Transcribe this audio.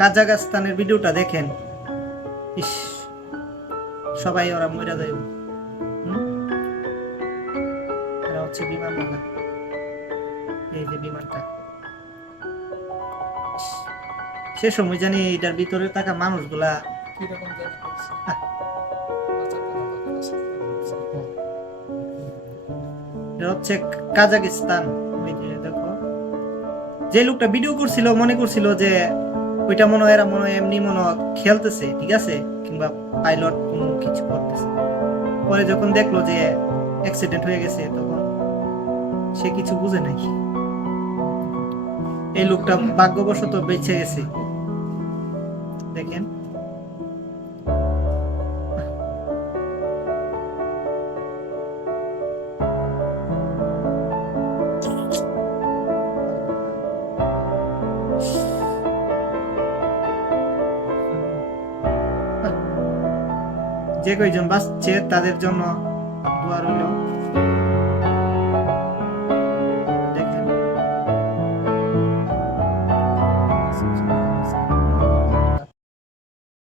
কাজাখস্তানের ভিডিওটা দেখেন, ইস, সবাই ওরা মরে যায়। এরা হচ্ছে বিমান বালা, এই যে বিমানটা, সে সময় জানি এটার ভিতরে থাকা মানুষগুলা কিরকম জানি করছে। আহ, এটা হচ্ছে কাজাকিস্তান। ওই যে দেখো, যে লোকটা ভিডিও করছিল মনে করছিল যে ওইটা মনে হয় এরা মনে হয় এমনি মনে হয় খেলতেছে, ঠিক আছে, কিংবা পাইলট কোনো কিছু করতেছে। পরে যখন দেখলো যে অ্যাক্সিডেন্ট হয়ে গেছে, তখন সে কিছু বুঝে নাই। এই লোকটা ভাগ্যবশত বেঁচে গেছে, দেখেন। যে কয়জন বাঁচছে তাদের জন্য দোয়া রইল।